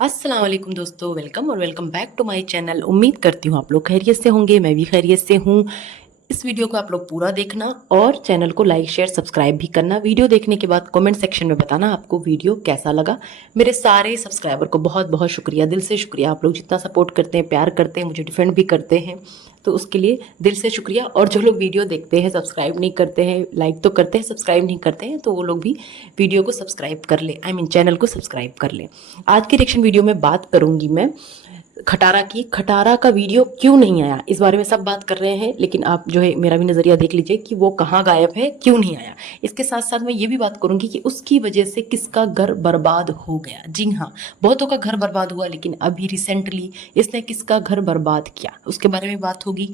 अस्सलाम वालेकुम दोस्तों, वेलकम और welcome back to my channel. उम्मीद करती हूँ आप लोग खैरियत से होंगे, मैं भी खैरियत से हूँ। इस वीडियो को आप लोग पूरा देखना और चैनल को लाइक शेयर सब्सक्राइब भी करना। वीडियो देखने के बाद कमेंट सेक्शन में बताना आपको वीडियो कैसा लगा। मेरे सारे सब्सक्राइबर को बहुत बहुत शुक्रिया, दिल से शुक्रिया। आप लोग जितना सपोर्ट करते हैं, प्यार करते हैं, मुझे डिफेंड भी करते हैं, तो उसके लिए दिल से शुक्रिया। और जो लोग वीडियो देखते हैं, सब्सक्राइब नहीं करते हैं, लाइक तो करते हैं, सब्सक्राइब नहीं करते हैं, तो वो लोग भी वीडियो को सब्सक्राइब कर ले, चैनल को सब्सक्राइब कर ले। आज की रिएक्शन वीडियो में बात करूंगी मैं खटारा की। खटारा का वीडियो क्यों नहीं आया, इस बारे में सब बात कर रहे हैं, लेकिन आप जो है मेरा भी नजरिया देख लीजिए कि वो कहाँ गायब है, क्यों नहीं आया। इसके साथ साथ मैं ये भी बात करूंगी कि उसकी वजह से किसका घर बर्बाद हो गया। जी हाँ, बहुतों का घर बर्बाद हुआ, लेकिन अभी रिसेंटली इसने किसका घर बर्बाद किया, उसके बारे में बात होगी।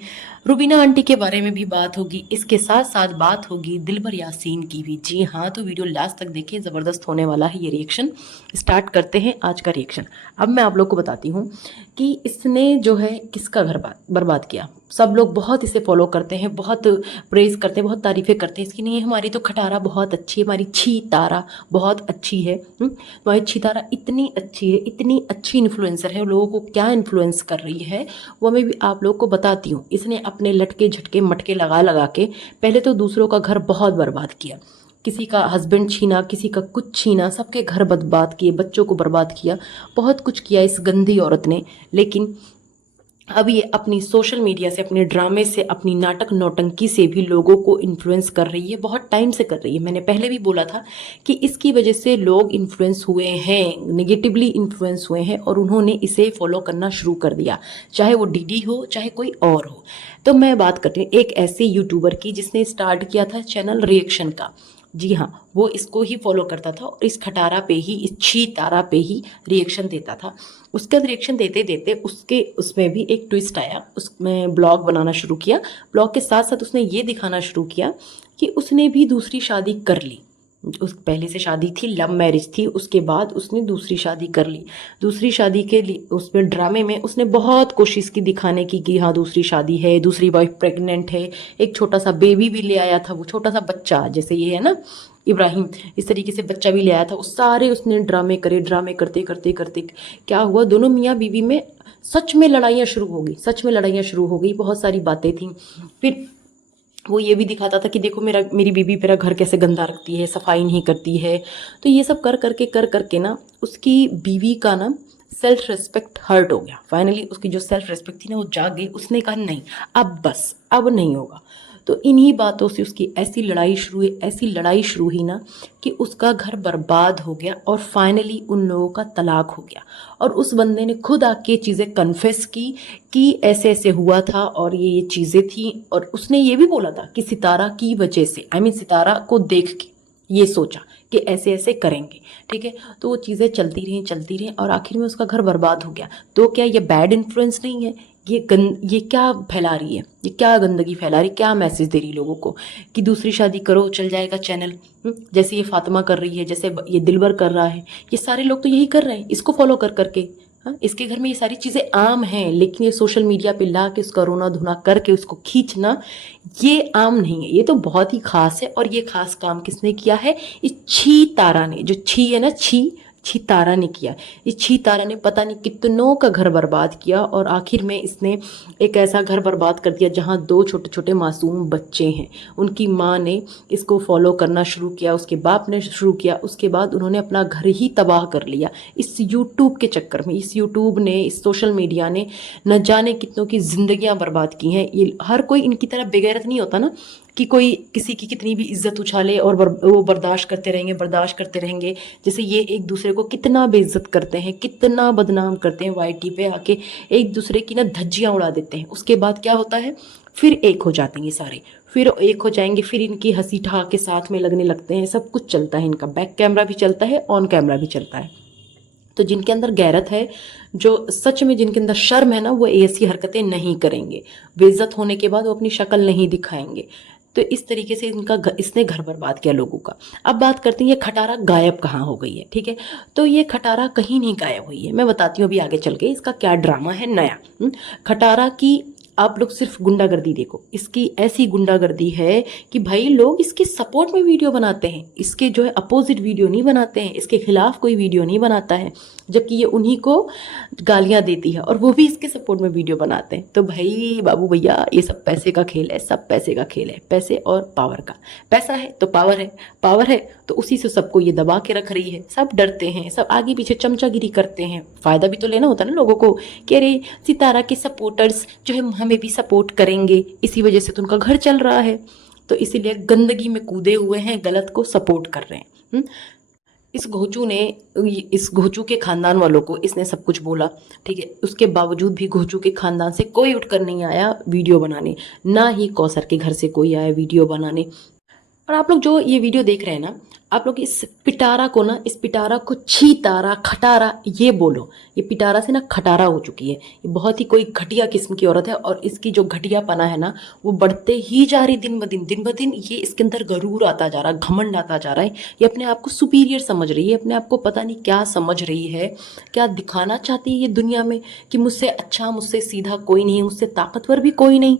रुबीना आंटी के बारे में भी बात होगी। इसके साथ साथ बात होगी दिलबर यासीन की भी। जी हाँ, तो वीडियो लास्ट तक देखिए, ज़बरदस्त होने वाला है ये रिएक्शन। स्टार्ट करते हैं आज का रिएक्शन। अब मैं आप लोग को बताती हूँ कि इसने जो है किसका घर बर्बाद किया। सब लोग बहुत इसे फॉलो करते हैं, बहुत प्रेज करते हैं, बहुत तारीफें करते हैं इसकी। नहीं, हमारी तो खटारा बहुत अच्छी है, हमारी छी तारा बहुत अच्छी है। हमारी छी तारा इतनी अच्छी है, इतनी अच्छी इन्फ्लुएंसर है, लोगों को क्या इन्फ्लुएंस कर रही है वो मैं भी आप लोग को बताती हूँ। इसने अपने लटके झटके मटके लगा लगा के पहले तो दूसरों का घर बहुत बर्बाद किया। किसी का हस्बैंड छीना, किसी का कुछ छीना, सबके घर बर्बाद किए, बच्चों को बर्बाद किया, बहुत कुछ किया इस गंदी औरत ने। लेकिन अब ये अपनी सोशल मीडिया से, अपने ड्रामे से, अपनी नाटक नौटंकी से भी लोगों को इन्फ्लुएंस कर रही है, बहुत टाइम से कर रही है। मैंने पहले भी बोला था कि इसकी वजह से लोग इन्फ्लुएंस हुए हैं, नेगेटिवली इन्फ्लुएंस हुए हैं, और उन्होंने इसे फॉलो करना शुरू कर दिया, चाहे वो डीडी हो, चाहे कोई और हो। तो मैं बात करती हूँ एक ऐसे यूट्यूबर की जिसने स्टार्ट किया था चैनल रिएक्शन का। जी हाँ, वो इसको ही फॉलो करता था और इस खटारा पे ही, इस छी तारा पे ही रिएक्शन देता था। उसका रिएक्शन देते देते उसमें भी एक ट्विस्ट आया, उसमें ब्लॉग बनाना शुरू किया। ब्लॉग के साथ साथ उसने ये दिखाना शुरू किया कि उसने भी दूसरी शादी कर ली। उस पहले से शादी थी, लव मैरिज थी, उसके बाद उसने दूसरी शादी कर ली। दूसरी शादी के लिए उसमें ड्रामे में उसने बहुत कोशिश की दिखाने की कि हाँ दूसरी शादी है, दूसरी वाइफ प्रेग्नेंट है, एक छोटा सा बेबी भी ले आया था, वो छोटा सा बच्चा जैसे ये है ना इब्राहिम, इस तरीके से बच्चा भी ले आया था। उस सारे उसने ड्रामे करे, ड्रामे करते करते करते क्या हुआ, दोनों मियाँ बीवी में सच में लड़ाइयाँ शुरू हो गई, सच में लड़ाइयाँ शुरू हो गई, बहुत सारी बातें थी। फिर वो ये भी दिखाता था कि देखो मेरी बीबी मेरा घर कैसे गंदा रखती है, सफाई नहीं करती है। तो ये सब कर करके ना उसकी बीवी का ना सेल्फ रिस्पेक्ट हर्ट हो गया। फाइनली उसकी जो सेल्फ रिस्पेक्ट थी ना वो जाग गई। उसने कहा नहीं, अब बस, अब नहीं होगा। तो इन्हीं बातों से उसकी ऐसी लड़ाई शुरू हुई, ऐसी लड़ाई शुरू हुई ना कि उसका घर बर्बाद हो गया और फाइनली उन लोगों का तलाक हो गया। और उस बंदे ने खुद आके चीज़ें कन्फेस की कि ऐसे ऐसे हुआ था और ये चीज़ें थी। और उसने ये भी बोला था कि सितारा की वजह से, सितारा को देख के ये सोचा कि ऐसे ऐसे करेंगे, ठीक है। तो वो चीज़ें चलती रहीं और आखिर में उसका घर बर्बाद हो गया। तो क्या ये बैड इन्फ्लुएंस नहीं है? ये क्या फैला रही है, ये क्या गंदगी फैला रही, क्या मैसेज दे रही लोगों को कि दूसरी शादी करो चल जाएगा चैनल। जैसे ये फातिमा कर रही है, जैसे ये दिलबर कर रहा है, ये सारे लोग तो यही कर रहे हैं इसको फॉलो कर करके। हाँ, इसके घर में ये सारी चीज़ें आम हैं, लेकिन ये सोशल मीडिया पे ला के उसका रोना धोना करके उसको खींचना ये आम नहीं है, ये तो बहुत ही खास है। और ये खास काम किसने किया है? इस छी तारा ने, जो छी है ना, छी छी तारा ने किया। इस छी तारा ने पता नहीं कितनों का घर बर्बाद किया और आखिर में इसने एक ऐसा घर बर्बाद कर दिया जहाँ 2 छोटे छोटे मासूम बच्चे हैं। उनकी माँ ने इसको फॉलो करना शुरू किया, उसके बाप ने शुरू किया, उसके बाद उन्होंने अपना घर ही तबाह कर लिया इस यूट्यूब के चक्कर में। इस यूट्यूब ने, इस सोशल मीडिया ने न जाने कितनों की जिंदगियां बर्बाद की हैं। ये हर कोई इनकी तरह बेगैरत नहीं होता ना कि कोई किसी की कितनी भी इज्जत उछाले और वो बर्दाश्त करते रहेंगे, बर्दाश्त करते रहेंगे। जैसे ये एक दूसरे को कितना बेइज्जत करते हैं, कितना बदनाम करते हैं, वाईटी पे आके एक दूसरे की ना धज्जियां उड़ा देते हैं। उसके बाद क्या होता है, फिर एक हो जाते हैं ये सारे, फिर एक हो जाएंगे, फिर इनकी हंसी ठहाके साथ में लगने लगते हैं। सब कुछ चलता है इनका, बैक कैमरा भी चलता है, ऑन कैमरा भी चलता है। तो जिनके अंदर गैरत है, जो सच में जिनके अंदर शर्म है ना, वो ऐसी हरकतें नहीं करेंगे। बेइज्जत होने के बाद वो अपनी शक्ल नहीं दिखाएंगे। तो इस तरीके से इसने घर बर्बाद किया लोगों का। अब बात करते हैं ये खटारा गायब कहाँ हो गई है, ठीक है। तो ये खटारा कहीं नहीं गायब हुई है, मैं बताती हूँ अभी आगे चल के इसका क्या ड्रामा है नया। खटारा की आप लोग सिर्फ गुंडागर्दी देखो, इसकी ऐसी गुंडागर्दी है कि भाई लोग इसके सपोर्ट में वीडियो बनाते हैं, इसके जो है अपोजिट वीडियो नहीं बनाते हैं, इसके खिलाफ कोई वीडियो नहीं बनाता है, जबकि ये उन्हीं को गालियां देती है और वो भी इसके सपोर्ट में वीडियो बनाते हैं। तो भाई बाबू भैया ये सब पैसे का खेल है, सब पैसे का खेल है, पैसे और पावर का। पैसा है तो पावर है, पावर है तो उसी से सबको ये दबा के रख रही है, सब डरते हैं, सब आगे पीछे चमचागिरी करते हैं। फायदा भी तो लेना होता है ना लोगों को कि अरे सितारा के सपोर्टर्स जो है हमें भी सपोर्ट करेंगे, इसी वजह से तो उनका घर चल रहा है, तो इसीलिए गंदगी में कूदे हुए हैं, गलत को सपोर्ट कर रहे हैं। इस घोचू के खानदान वालों को इसने सब कुछ बोला, ठीक है, उसके बावजूद भी घोचू के खानदान से कोई उठकर नहीं आया वीडियो बनाने, ना ही कौसर के घर से कोई आया वीडियो बनाने। और आप लोग जो ये वीडियो देख रहे हैं ना, आप लोग इस पिटारा को छी तारा खटारा ये बोलो, ये पिटारा से ना खटारा हो चुकी है, ये बहुत ही कोई घटिया किस्म की औरत है और इसकी जो घटियापना है ना वो बढ़ते ही जा रही दिन ब दिन। ये इसके अंदर गरूर आता जा रहा है, घमंड आता जा रहा है, ये अपने आप को सुपीरियर समझ रही है, अपने आप को पता नहीं क्या समझ रही है, क्या दिखाना चाहती है ये दुनिया में कि मुझसे अच्छा, मुझसे सीधा कोई नहीं, मुझसे ताकतवर भी कोई नहीं।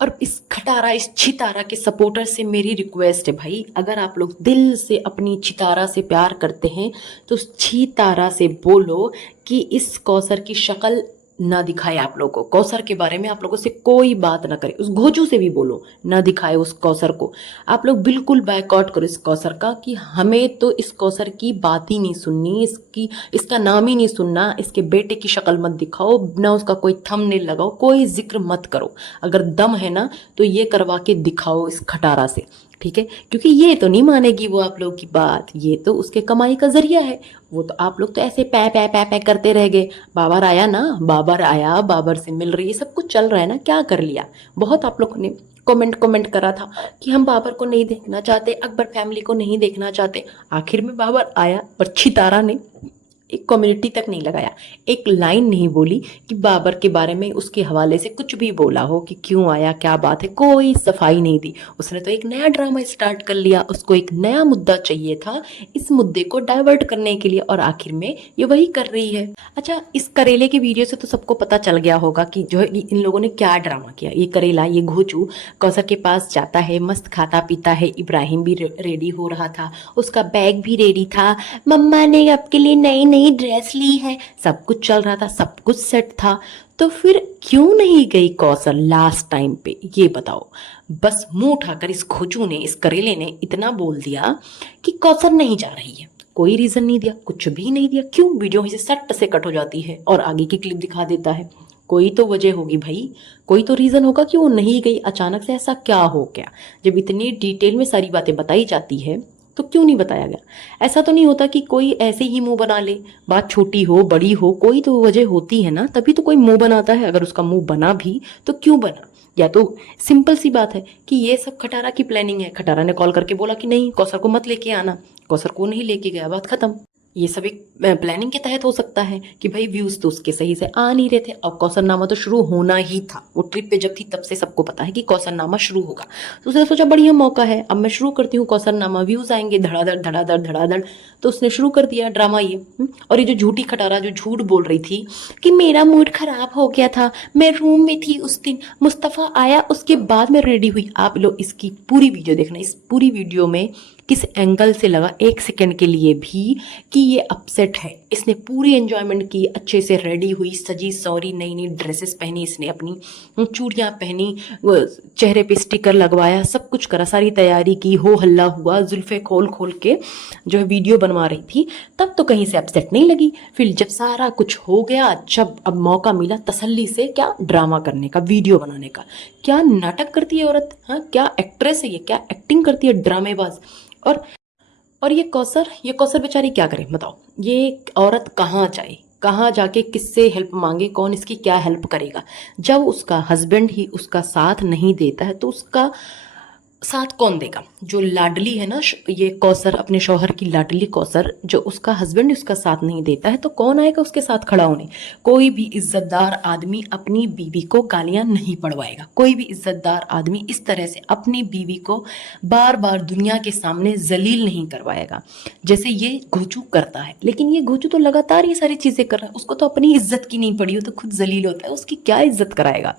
और इस खटारा, इस छितारा के सपोर्टर से मेरी रिक्वेस्ट है भाई, अगर आप लोग दिल से अपनी छितारा से प्यार करते हैं तो उस छितारा से बोलो कि इस कौसर की शक्ल ना दिखाए, आप लोगों को कौसर के बारे में आप लोगों से कोई बात ना करे, उस घोचू से भी बोलो ना दिखाए उस कौसर को। आप लोग बिल्कुल बायकॉट करो इस कौसर का कि हमें तो इस कौसर की बात ही नहीं सुननी, इसका नाम ही नहीं सुनना, इसके बेटे की शक्ल मत दिखाओ, ना उसका कोई थंबनेल लगाओ, कोई जिक्र मत करो। अगर दम है ना तो ये करवा के दिखाओ इस खटारा से, ठीक है, क्योंकि ये तो नहीं मानेगी वो आप लोगों की बात, ये तो उसके कमाई का जरिया है। वो तो आप लोग तो ऐसे पै पै पै पै करते रह गए, बाबर आया ना, बाबर आया, बाबर से मिल रही है, सब कुछ चल रहा है ना, क्या कर लिया। बहुत आप लोग ने कमेंट करा था कि हम बाबर को नहीं देखना चाहते, अकबर फैमिली को नहीं देखना चाहते। आखिर में बाबर आया और छितारा ने एक कम्युनिटी तक नहीं लगाया, एक लाइन नहीं बोली कि बाबर के बारे में उसके हवाले से कुछ भी बोला हो कि क्यों आया, क्या बात है, कोई सफाई नहीं दी। उसने तो एक नया ड्रामा स्टार्ट कर लिया, उसको एक नया मुद्दा चाहिए था इस मुद्दे को डाइवर्ट करने के लिए, और आखिर में ये वही कर रही है। अच्छा, इस करेले की वीडियो से तो सबको पता चल गया होगा कि जो है इन लोगों ने क्या ड्रामा किया। ये करेला, ये घोचू कौसर के पास जाता है, मस्त खाता पीता है, इब्राहिम भी रेडी हो रहा था, उसका बैग भी रेडी था, मम्मा ने आपके लिए नई ड्रेस ली है, सब कुछ चल रहा था, सब कुछ सेट था, तो फिर क्यों नहीं गई कौसर लास्ट टाइम पे, ये बताओ। बस मुंह उठाकर इस घोचू ने, इस करेले ने इतना बोल दिया कि कौसर नहीं जा रही है, कोई रीजन नहीं दिया, कुछ भी नहीं दिया। क्यों? वीडियो वहीं से सट से कट हो जाती है और आगे की क्लिप दिखा देता है। कोई तो वजह होगी भाई, कोई तो रीजन होगा कि वो नहीं गई, अचानक से ऐसा क्या हो गया। जब इतनी डिटेल में सारी बातें बताई जाती है तो क्यों नहीं बताया गया। ऐसा तो नहीं होता कि कोई ऐसे ही मुंह बना ले, बात छोटी हो बड़ी हो, कोई तो वजह होती है ना, तभी तो कोई मुंह बनाता है। अगर उसका मुंह बना भी तो क्यों बना, या तो सिंपल सी बात है कि ये सब खटारा की प्लानिंग है, खटारा ने कॉल करके बोला कि नहीं कौसर को मत लेके आना, कौसर को नहीं लेके गया, बात खत्म। ये सब एक प्लानिंग के तहत हो सकता है कि भाई व्यूज तो उसके सही से आ नहीं रहे थे, और कौसरनामा तो शुरू होना ही था। वो ट्रिप पे जब थी तब से सबको पता है कि कौसरनामा शुरू होगा, तो उसने सोचा बढ़िया मौका है, अब मैं शुरू करती हूँ कौसरनामा, व्यूज आएंगे धड़ाधड़ धड़ाधड़ धड़ाधड़। तो उसने शुरू कर दिया ड्रामा ये। और ये जो झूठी खटारा जो झूठ बोल रही थी कि मेरा मूड खराब हो गया था, मैं रूम में थी उस दिन, मुस्तफ़ा आया उसके बाद मैं रेडी हुई। आप लोग इसकी पूरी वीडियो देखना, इस पूरी वीडियो में किस एंगल से लगा एक सेकंड के लिए भी कि ये अपसेट है। इसने पूरी एंजॉयमेंट की, अच्छे से रेडी हुई, सजी सौरी, नई नई ड्रेसेस पहनी, इसने अपनी चूड़ियाँ पहनी, चेहरे पे स्टिकर लगवाया, सब कुछ करा, सारी तैयारी की, हो हल्ला हुआ, जुल्फे खोल खोल के जो है वीडियो बनवा रही थी, तब तो कहीं से अपसेट नहीं लगी। फिर जब सारा कुछ हो गया, जब अब मौका मिला तसल्ली से क्या ड्रामा करने का, वीडियो बनाने का, क्या नाटक करती है औरत, हाँ क्या एक्ट्रेस है ये, क्या एक्टिंग करती है, ड्रामेबाज। और ये कौसर बेचारी क्या करे बताओ। ये औरत कहाँ जाए, कहाँ जाके किससे हेल्प मांगे, कौन इसकी क्या हेल्प करेगा। जब उसका हस्बैंड ही उसका साथ नहीं देता है तो उसका साथ कौन देगा। जो लाडली है ना ये कौसर, अपने शौहर की लाडली कौसर, जो उसका हस्बैंड उसका साथ नहीं देता है तो कौन आएगा उसके साथ खड़ा होने। कोई भी इज्जतदार आदमी अपनी बीवी को गालियां नहीं पड़वाएगा, कोई भी इज्जतदार आदमी इस तरह से अपनी बीवी को बार बार दुनिया के सामने जलील नहीं करवाएगा जैसे ये घोचू करता है। लेकिन ये घोचू तो लगातार ये सारी चीजें कर रहा है, उसको तो अपनी इज्जत की नहीं पड़ी हो तो खुद जलील होता है, उसकी क्या इज्जत कराएगा।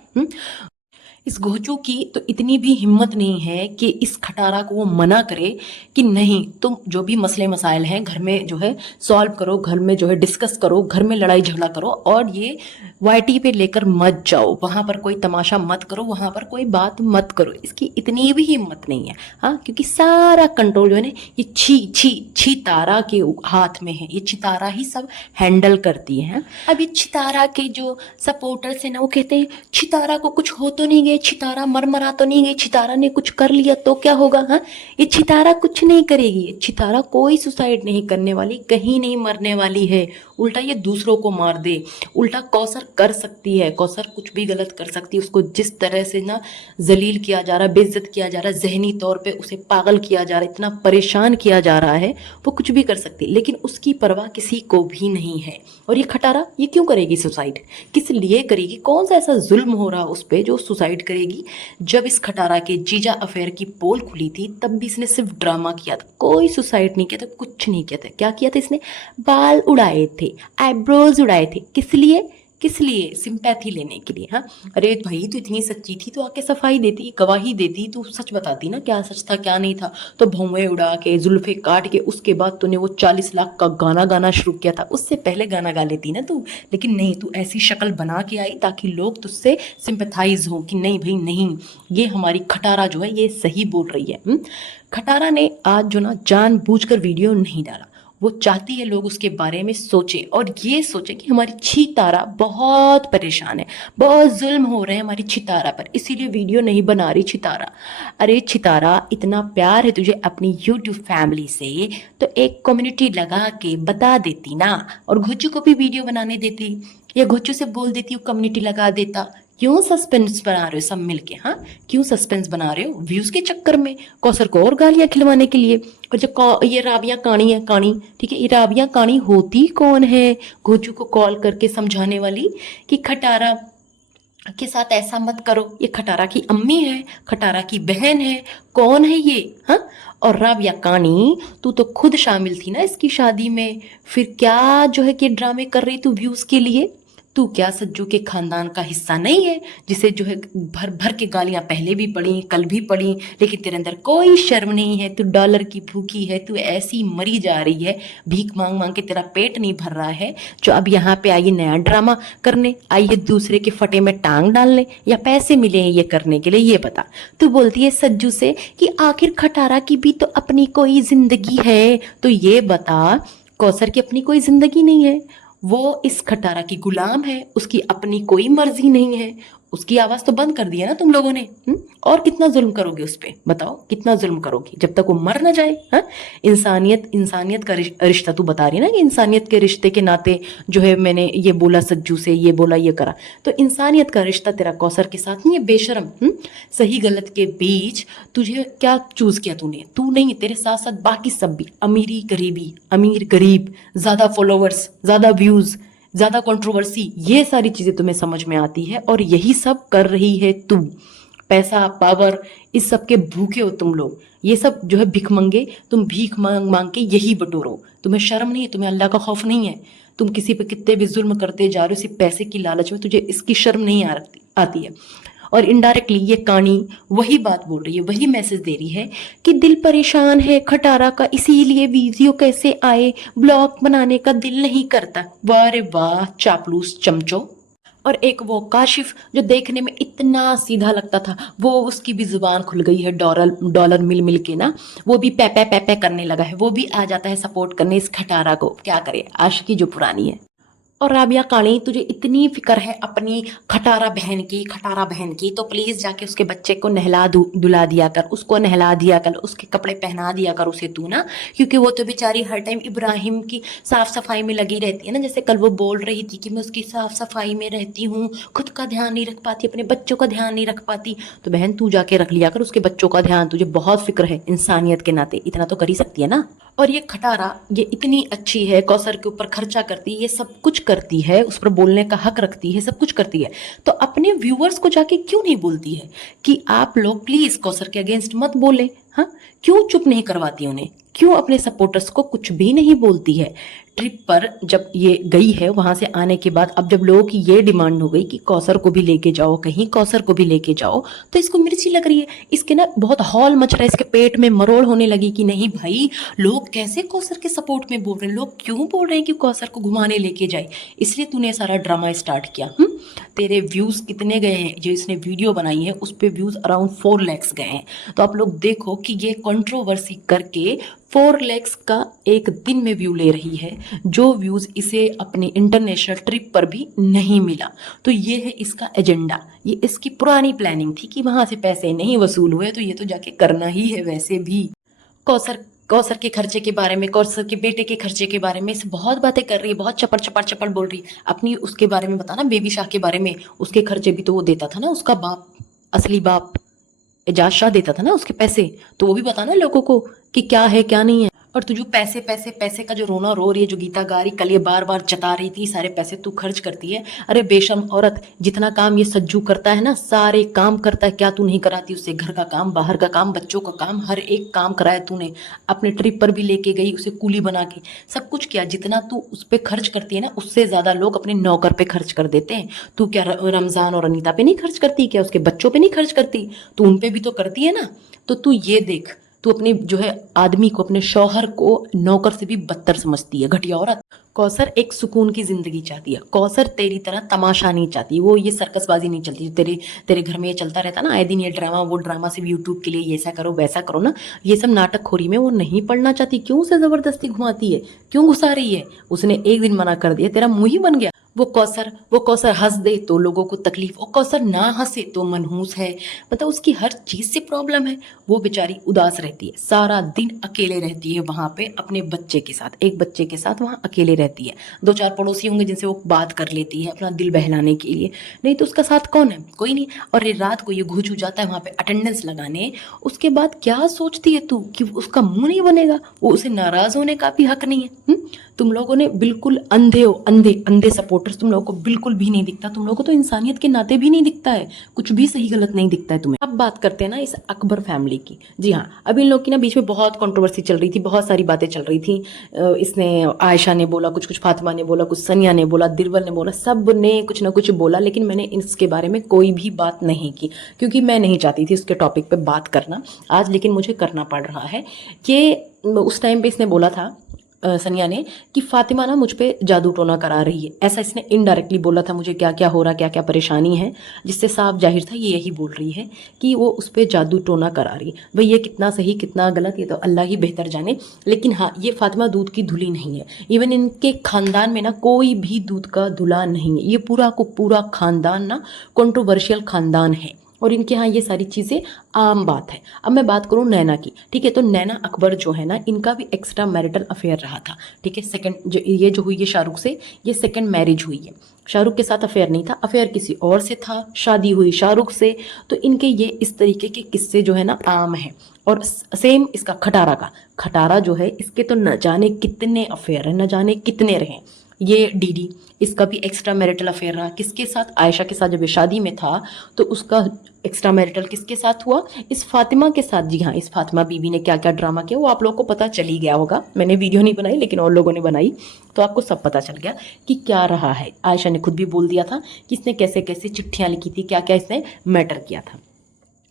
इस घोचू की तो इतनी भी हिम्मत नहीं है कि इस खटारा को वो मना करे कि नहीं, तुम जो भी मसले मसाइल हैं घर में जो है सॉल्व करो, घर में जो है डिस्कस करो, घर में लड़ाई झगड़ा करो, और ये वाईटी पे लेकर मत जाओ, वहां पर कोई तमाशा मत करो, वहां पर कोई बात मत करो। इसकी इतनी भी हिम्मत नहीं है। हाँ, क्योंकि सारा कंट्रोल जो है ना ये छी छी छी तारा के हाथ में है। ये छितारा ही सब हैंडल करती है। अब ये छितारा के जो सपोर्टर्स है ना, वो कहते हैं छितारा को कुछ हो तो नहीं गए, छितारा मरमरा तो नहीं गई, छितारा ने कुछ कर लिया तो क्या होगा। हाँ, ये छितारा कुछ नहीं करेगी, ये छितारा कोई सुसाइड नहीं करने वाली, कहीं नहीं मरने वाली है। उल्टा ये दूसरों को मार दे। उल्टा कौसर कर सकती है, कौसर कुछ भी गलत कर सकती है। उसको जिस तरह से ना जलील किया जा रहा है, बेइज्जत किया जा रहा है, जहनी तौर पे उसे पागल किया जा रहा है, इतना परेशान किया जा रहा है, वो कुछ भी कर सकती है, लेकिन उसकी परवाह किसी को भी नहीं है। और ये खटारा ये क्यों करेगी सुसाइड, किस लिए करेगी, कौन सा ऐसा जुल्म हो रहा उस पर जो सुसाइड करेगी। जब इस खटारा के जीजा अफेयर की पोल खुली थी तब भी इसने सिर्फ ड्रामा किया था, कोई सुसाइड नहीं किया था, कुछ नहीं किया था। क्या किया था इसने, बाल उड़ाए थे, आईब्रोज उड़ाए थे। किस लिए, किस लिए, सिंपैथी लेने के लिए। हाँ, अरे भाई तू इतनी सच्ची थी तो आके सफाई देती, गवाही देती, तू सच बताती ना, क्या सच था क्या नहीं था। तो भौवें उड़ा के जुल्फे काट के उसके बाद तूने वो 40 लाख का गाना गाना शुरू किया था, उससे पहले गाना गा लेती ना तू। लेकिन नहीं, तू ऐसी शक्ल बना के आई ताकि लोग तुझसे सिंपैथाइज हो कि नहीं भाई नहीं, ये हमारी खटारा जो है ये सही बोल रही है। खटारा ने आज जो ना जानबूझकर वीडियो नहीं डाला, वो चाहती है लोग उसके बारे में सोचें और ये सोचें कि हमारी छितारा बहुत परेशान है, बहुत जुल्म हो रहे हैं हमारी छितारा पर, इसीलिए वीडियो नहीं बना रही छितारा। अरे छितारा, इतना प्यार है तुझे अपनी यूट्यूब फैमिली से तो एक कम्युनिटी लगा के बता देती ना, और घुच्चू को भी वीडियो बनाने देती, या घुच्चू से बोल देती वो कम्युनिटी लगा देता। क्यों सस्पेंस बना रहे हो सब मिलके। हाँ, क्यों सस्पेंस बना रहे हो व्यूज के चक्कर में, कौसर को और गालियां खिलवाने के लिए। और जो ये राबिया कानी है, कानी ठीक है, ये राबिया कानी होती कौन है घोचू को कॉल करके समझाने वाली कि खटारा के साथ ऐसा मत करो। ये खटारा की अम्मी है, खटारा की बहन है, कौन है ये। हाँ, और राबिया कानी तू तो खुद शामिल थी ना इसकी शादी में, फिर क्या जो है कि ड्रामे कर रही तू व्यूज के लिए। तू क्या सज्जू के खानदान का हिस्सा नहीं है जिसे जो है भर भर के गालियां पहले भी पड़ी कल भी पड़ी, लेकिन तेरे अंदर कोई शर्म नहीं है। तू डॉलर की भूखी है, तू ऐसी मरी जा रही है, भीख मांग मांग के तेरा पेट नहीं भर रहा है, जो अब यहाँ पे आई है नया ड्रामा करने, आई है दूसरे के फटे में टांग डालने, या पैसे मिले हैं ये करने के लिए, ये बता। तू बोलती है सज्जू से कि आखिर खटारा की भी तो अपनी कोई जिंदगी है, तो ये बता कौसर की अपनी कोई जिंदगी नहीं है, वो इस खटारा की गुलाम है, उसकी अपनी कोई मर्जी नहीं है। उसकी आवाज तो बंद कर दी है ना तुम लोगों ने। और कितना जुल्म करोगे उस पे, बताओ कितना जुल्म करोगे जब तक वो मर ना जाए। हाँ, इंसानियत, इंसानियत का रिश्ता तू बता रही है ना कि इंसानियत के रिश्ते के नाते जो है मैंने ये बोला सज्जू से, ये बोला ये करा, तो इंसानियत का रिश्ता तेरा कौसर के साथ नहीं है बेशरम। सही गलत के बीच तुझे क्या चूज किया तूने, तू नहीं, तेरे साथ साथ बाकी सब भी, अमीरी गरीबी, अमीर गरीब, ज्यादा फॉलोवर्स, ज्यादा व्यूज, ज्यादा कंट्रोवर्सी, ये सारी चीजें तुम्हें समझ में आती है और यही सब कर रही है तू। पैसा, पावर, इस सब के भूखे हो तुम लोग, ये सब जो है भिखमंगे, तुम भीख मांग मांग के यही बटोरो। तुम्हें शर्म नहीं है, तुम्हें अल्लाह का खौफ नहीं है, तुम किसी पे कितने भी जुल्म करते जा रहे हो सिर्फ पैसे की लालच में, तुझे इसकी शर्म नहीं आती है। और इनडायरेक्टली ये कहानी वही बात बोल रही है, वही मैसेज दे रही है कि दिल परेशान है खटारा का, इसीलिए वीडियो कैसे आए, ब्लॉग बनाने का दिल नहीं करता। वाह रे वाह चापलूस चमचो। और एक वो काशिफ जो देखने में इतना सीधा लगता था, वो उसकी भी जुबान खुल गई है डॉलर डॉलर मिल मिल के ना, वो भी पैपे पैपे करने लगा है, वो भी आ जाता है सपोर्ट करने इस खटारा को। क्या करे, आशिकी जो पुरानी है। और राबिया कानी, तुझे इतनी फिक्र है अपनी खटारा बहन की, तो प्लीज जाके उसके बच्चे को नहला दुला दिया कर, उसको नहला दिया कर, उसके कपड़े पहना दिया कर उसे तू ना, क्योंकि वो तो बेचारी हर टाइम इब्राहिम की साफ सफाई में लगी रहती है ना। जैसे कल वो बोल रही थी कि मैं उसकी साफ सफाई में रहती हूँ, खुद का ध्यान नहीं रख पाती, अपने बच्चों का ध्यान नहीं रख पाती, तो बहन तू जाके रख लिया कर उसके बच्चों का ध्यान, तुझे बहुत फिक्र है इंसानियत के नाते, इतना तो कर ही सकती है ना। और ये खटारा ये इतनी अच्छी है, कौसर के ऊपर खर्चा करती है, ये सब कुछ करती है, उस पर बोलने का हक रखती है, सब कुछ करती है, तो अपने व्यूअर्स को जाके क्यों नहीं बोलती है कि आप लोग प्लीज कौसर के अगेंस्ट मत बोले। हाँ, क्यों चुप नहीं करवाती उन्हें, क्यों अपने सपोर्टर्स को कुछ भी नहीं बोलती है। ट्रिप पर जब ये गई है, वहां से आने के बाद अब जब लोगों की ये डिमांड हो गई कि कौसर को भी लेके जाओ, कहीं कौसर को भी लेके जाओ, तो इसको मिर्ची लग रही है। इसके ना बहुत हॉल मच रहा है, इसके पेट में मरोड़ होने लगी कि नहीं भाई, लोग कैसे कौसर के सपोर्ट में बोल रहे हैं, लोग क्यों बोल रहे हैं कि कौसर को घुमाने लेके जाए, इसलिए तूने सारा ड्रामा स्टार्ट किया। तेरे व्यूज कितने गए हैं, जो इसने वीडियो बनाई है उस पे व्यूज अराउंड 4 lakhs गए हैं। तो आप लोग देखो कि ये कंट्रोवर्सी करके 4 lakhs का एक दिन में व्यू ले रही है, जो व्यूज इसे अपने इंटरनेशनल ट्रिप पर भी नहीं मिला। तो ये है इसका एजेंडा, ये इसकी पुरानी प्लानिंग थी कि वहां से पैसे नहीं वसूल हुए तो ये तो जाके करना ही है। वैसे भी कौसर कौसर के खर्चे के बारे में, कौसर के बेटे के खर्चे के बारे में इसे बहुत बातें कर रही है, बहुत चपड़ चपड़ चपड़ बोल रही है। अपनी उसके बारे में बताना, बेबी शाह के बारे में, उसके खर्चे भी तो वो देता था ना, उसका बाप, असली बाप एजाज शाह देता था ना उसके पैसे, तो वो भी बताना लोगों को कि क्या है क्या नहीं है। और तू जो पैसे पैसे पैसे का जो रोना रो रही है, जो गीता गा रही, कल ये बार बार जता रही थी सारे पैसे तू खर्च करती है। अरे बेशर्म औरत, जितना काम ये सज्जू करता है ना, सारे काम करता है, क्या तू नहीं कराती उससे? घर का काम, बाहर का काम, बच्चों का काम, हर एक काम कराया तूने। अपने ट्रिप पर भी लेके गई, उसे कूली बना के सब कुछ किया। जितना तू उस पर खर्च करती है ना, उससे ज्यादा लोग अपने नौकर पे खर्च कर देते हैं। तू क्या रमजान और अनीता पे नहीं खर्च करती? क्या उसके बच्चों पे नहीं खर्च करती? तू उन पे भी तो करती है ना। तो तू ये देख, तू अपने जो है आदमी को, अपने शौहर को नौकर से भी बदतर समझती है, घटिया औरत। कौसर एक सुकून की जिंदगी चाहती है, कौसर तेरी तरह तमाशा नहीं चाहती, वो ये सर्कसबाजी नहीं चलती। तेरे तेरे घर में ये चलता रहता ना आए दिन, ये ड्रामा वो ड्रामा, सिर्फ यूट्यूब के लिए ये ऐसा करो वैसा करो ना, ये सब नाटक खोरी में वो नहीं पढ़ना चाहती। क्यों उसे जबरदस्ती घुमाती है, क्यों घुसा रही है? उसने एक दिन मना कर दिया, तेरा मुंह ही बन गया। वो कौसर हंस दे तो लोगों को तकलीफ, वो कौसर ना हंसे तो मनहूस है। मतलब उसकी हर चीज से प्रॉब्लम है। वो बेचारी उदास रहती है, सारा दिन अकेले रहती है वहां पे अपने बच्चे के साथ, एक बच्चे के साथ वहां अकेले रहती है। 2-4 पड़ोसी होंगे जिनसे वो बात कर लेती है अपना दिल बहलाने के लिए, नहीं तो उसका साथ कौन है? कोई नहीं। और ये रात को ये घुच जाता है वहां पे अटेंडेंस लगाने। उसके बाद क्या सोचती है तू कि उसका मुंह नहीं बनेगा? वो उसे नाराज होने का भी हक नहीं है। तुम लोगों ने बिल्कुल अंधे हो, अंधे अंधे सपोर्टर्स, तुम लोगों को बिल्कुल भी नहीं दिखता, तुम लोगों को तो इंसानियत के नाते भी नहीं दिखता है, कुछ भी सही गलत नहीं दिखता है तुम्हें। अब बात करते हैं ना इस अकबर फैमिली की। जी हाँ, अभी इन लोग की ना बीच में बहुत कंट्रोवर्सी चल रही थी, बहुत सारी बातें चल रही थी। इसने, आयशा ने बोला कुछ कुछ, फातिमा ने बोला कुछ, सनिया ने बोला, दिलवर ने बोला, सब ने कुछ ना कुछ बोला, लेकिन मैंने इसके बारे में कोई भी बात नहीं की, क्योंकि मैं नहीं चाहती थी उसके टॉपिक पे बात करना आज, लेकिन मुझे करना पड़ रहा है। कि उस टाइम पे इसने बोला था सनिया ने कि फातिमा ना मुझ पे जादू टोना करा रही है, ऐसा इसने इनडायरेक्टली बोला था। मुझे क्या क्या हो रहा, क्या क्या परेशानी है, जिससे साफ जाहिर था ये यही बोल रही है कि वो उस पर जादू टोना करा रही है। भाई ये कितना सही कितना गलत ये तो अल्लाह ही बेहतर जाने, लेकिन हाँ, ये फातिमा दूध की धुली नहीं है। इवन इनके खानदान में ना कोई भी दूध का धुला नहीं है। ये पूरा को पूरा खानदान ना कंट्रोवर्शियल खानदान है, और इनके यहाँ ये सारी चीज़ें आम बात है। अब मैं बात करूँ नैना की, ठीक है, तो नैना अकबर जो है ना, इनका भी एक्स्ट्रा मैरिटल अफेयर रहा था, ठीक है। सेकंड जो हुई है शाहरुख से, ये सेकंड मैरिज हुई है। शाहरुख के साथ अफेयर नहीं था, अफेयर किसी और से था, शादी हुई शाहरुख से। तो इनके ये इस तरीके के किस्से जो है ना आम है। और सेम इसका खटारा जो है, इसके तो न जाने कितने अफेयर हैं, न जाने कितने रहे। ये डीडी, इसका भी एक्स्ट्रा मैरिटल अफेयर रहा। किसके साथ? आयशा के साथ। जब ये शादी में था तो उसका एक्स्ट्रा मैरिटल किसके साथ हुआ? इस फातिमा के साथ। जी हाँ, इस फातिमा बीबी ने क्या क्या ड्रामा किया वो आप लोगों को पता चल ही गया होगा। मैंने वीडियो नहीं बनाई, लेकिन और लोगों ने बनाई, तो आपको सब पता चल गया कि क्या रहा है। आयशा ने खुद भी बोल दिया था कि इसने कैसे कैसे चिट्ठियाँ लिखी थी, क्या क्या इसने मैटर किया था।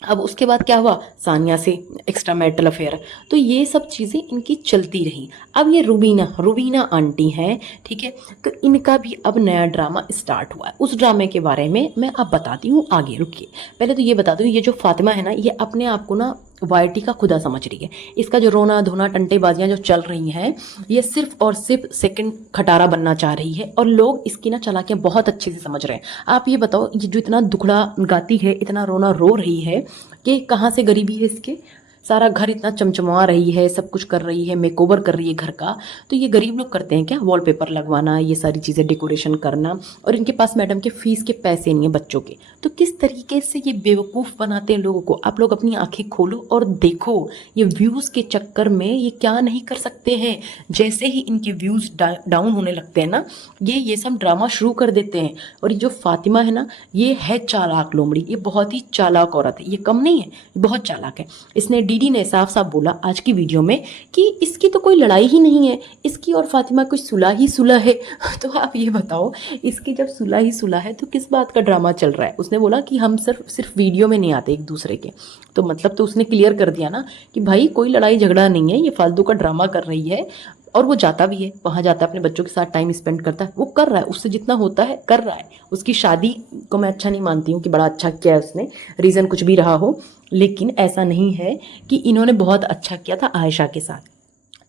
अब उसके बाद क्या हुआ? सानिया से एक्स्ट्रा मैरिटल अफेयर। तो ये सब चीज़ें इनकी चलती रही। अब ये रुबीना आंटी हैं, ठीक है, तो इनका भी अब नया ड्रामा स्टार्ट हुआ है। उस ड्रामे के बारे में मैं अब बताती हूँ आगे, रुकिए। पहले तो ये बता दूँ, ये जो फातिमा है ना, ये अपने आप को ना वाईटी का खुदा समझ रही है। इसका जो रोना धोना टंटेबाजियां जो चल रही हैं, ये सिर्फ और सिर्फ सेकंड खटारा बनना चाह रही है, और लोग इसकी ना चालाकियां बहुत अच्छे से समझ रहे हैं। आप ये बताओ, ये जो इतना दुखड़ा गाती है, इतना रोना रो रही है, कि कहाँ से गरीबी है इसके? सारा घर इतना चमचमा रही है, सब कुछ कर रही है, मेकओवर कर रही है घर का, तो ये गरीब लोग करते हैं क्या? वॉलपेपर लगवाना, ये सारी चीज़ें डेकोरेशन करना, और इनके पास मैडम के फीस के पैसे नहीं है बच्चों के। तो किस तरीके से ये बेवकूफ़ बनाते हैं लोगों को। आप लोग अपनी आंखें खोलो और देखो, ये व्यूज़ के चक्कर में ये क्या नहीं कर सकते हैं। जैसे ही इनके व्यूज़ डाउन होने लगते हैं ना, ये सब ड्रामा शुरू कर देते हैं। और ये जो फातिमा है ना, ये है चालाक लोमड़ी, ये बहुत ही चालाक औरत है, ये कम नहीं है, ये बहुत चालाक है। इसने डीडी ने साफ साफ बोला आज की वीडियो में कि इसकी तो कोई लड़ाई ही नहीं है, इसकी और फातिमा कुछ सुलह ही सुलह है। तो आप ये बताओ, इसकी जब सुलह ही सुलह है तो किस बात का ड्रामा चल रहा है। उसने बोला कि हम सिर्फ वीडियो में नहीं आते एक दूसरे के, तो मतलब तो उसने क्लियर कर दिया ना कि भाई कोई लड़ाई झगड़ा नहीं है, ये फालतू का ड्रामा कर रही है। और वो जाता भी है, वहाँ जाता है, अपने बच्चों के साथ टाइम स्पेंड करता है, वो कर रहा है, उससे जितना होता है कर रहा है। उसकी शादी को मैं अच्छा नहीं मानती हूँ कि बड़ा अच्छा किया है उसने, रीज़न कुछ भी रहा हो, लेकिन ऐसा नहीं है कि इन्होंने बहुत अच्छा किया था आयशा के साथ।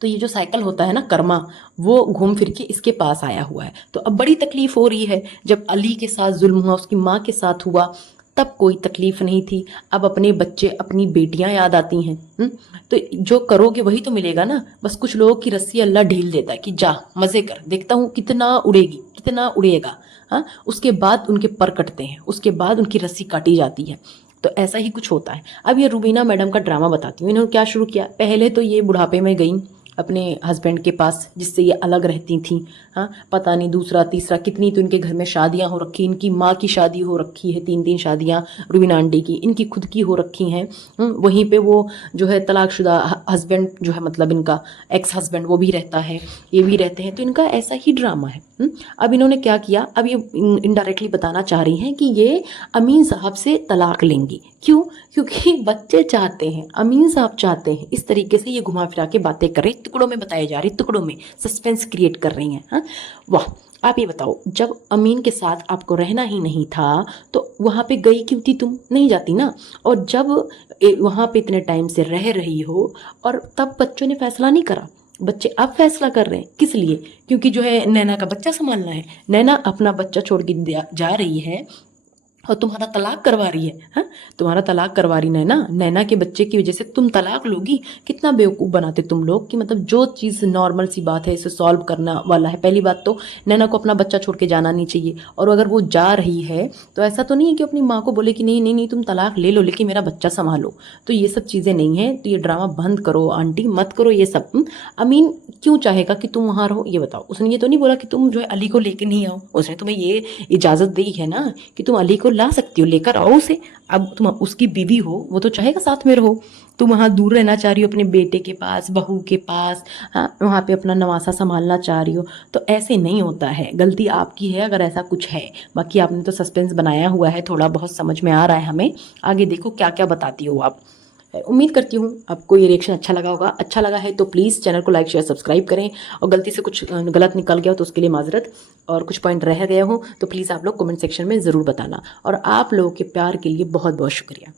तो ये जो साइकिल होता है ना कर्मा, वो घूम फिर के इसके पास आया हुआ है। तो अब बड़ी तकलीफ हो रही है, जब अली के साथ जुल्म हुआ, उसकी माँ के साथ हुआ, तब कोई तकलीफ नहीं थी। अब अपने बच्चे, अपनी बेटियां याद आती हैं। तो जो करोगे वही तो मिलेगा ना। बस कुछ लोगों की रस्सी अल्लाह ढील देता है कि जा मजे कर, देखता हूँ कितना उड़ेगी, कितना उड़ेगा। हाँ, उसके बाद उनके पर कटते हैं, उसके बाद उनकी रस्सी काटी जाती है। तो ऐसा ही कुछ होता है। अब ये रुबीना मैडम का ड्रामा बताती हूँ। इन्होंने क्या शुरू किया, पहले तो ये बुढ़ापे में गई अपने हस्बैंड के पास जिससे ये अलग रहती थी। हाँ, पता नहीं दूसरा तीसरा कितनी तो इनके घर में शादियां हो रखी, इनकी माँ की शादी हो रखी है, 3 शादियां रुबीना आंटी की, इनकी खुद की हो रखी हैं। वहीं पे वो जो है तलाकशुदा हस्बैंड जो है, मतलब इनका एक्स हस्बैंड, वो भी रहता है, ये भी रहते हैं। तो इनका ऐसा ही ड्रामा है। अब इन्होंने क्या किया, अब ये इनडायरेक्टली बताना चाह रही हैं कि ये अमीन साहब से तलाक लेंगी। क्यों? क्योंकि बच्चे चाहते हैं, अमीन साहब चाहते हैं। इस तरीके से ये घुमा फिरा के बातें कर रही, टुकड़ों में बताए जा रही, टुकड़ों में सस्पेंस क्रिएट कर रही हैं। हाँ, वाह। आप ये बताओ, जब अमीन के साथ आपको रहना ही नहीं था तो वहाँ पे गई क्यों थी? तुम नहीं जाती ना। और जब वहाँ पे इतने टाइम से रह रही हो और तब बच्चों ने फैसला नहीं करा, बच्चे अब फैसला कर रहे हैं। किस लिए? क्योंकि जो है नैना का बच्चा संभालना है। नैना अपना बच्चा छोड़ के जा रही है और तुम्हारा तलाक करवा रही है। हाँ, तुम्हारा तलाक करवा रही नैना, नैना के बच्चे की वजह से तुम तलाक लोगी। कितना बेवकूफ़ बनाते तुम लोग कि मतलब जो चीज़ नॉर्मल सी बात है इसे सॉल्व करना वाला है। पहली बात तो नैना को अपना बच्चा छोड़ के जाना नहीं चाहिए, और अगर वो जा रही है तो ऐसा तो नहीं है कि अपनी माँ को बोले कि नहीं नहीं नहीं तुम तलाक ले लो लेकिन मेरा बच्चा संभालो। तो ये सब चीज़ें नहीं है। तो ये ड्रामा बंद करो आंटी, मत करो ये सब। अमीन क्यों चाहेगा कि तुम वहाँ रहो, ये बताओ। उसने ये तो नहीं बोला कि तुम जो है अली को लेके नहीं आओ, उसने तुम्हें ये इजाज़त दी है ना कि तुम अली को ला सकती हो, लेकर आओ उसे। अब तुम उसकी बीवी हो, वो तो चाहेगा साथ में रहो। तुम वहाँ दूर रहना चाह रही हो अपने बेटे के पास, बहू के पास, हाँ, वहाँ पे अपना नवासा संभालना चाह रही हो। तो ऐसे नहीं होता है, गलती आपकी है अगर ऐसा कुछ है। बाकी आपने तो सस्पेंस बनाया हुआ है, थोड़ा बहुत समझ में आ रहा है हमें। आगे देखो क्या क्या बताती हो आप। उम्मीद करती हूँ आपको ये रिएक्शन अच्छा लगा होगा। अच्छा लगा है तो प्लीज़ चैनल को लाइक शेयर सब्सक्राइब करें, और गलती से कुछ गलत निकल गया हो तो उसके लिए माजरत, और कुछ पॉइंट रह गया हो तो प्लीज़ आप लोग कमेंट सेक्शन में ज़रूर बताना। और आप लोगों के प्यार के लिए बहुत बहुत शुक्रिया।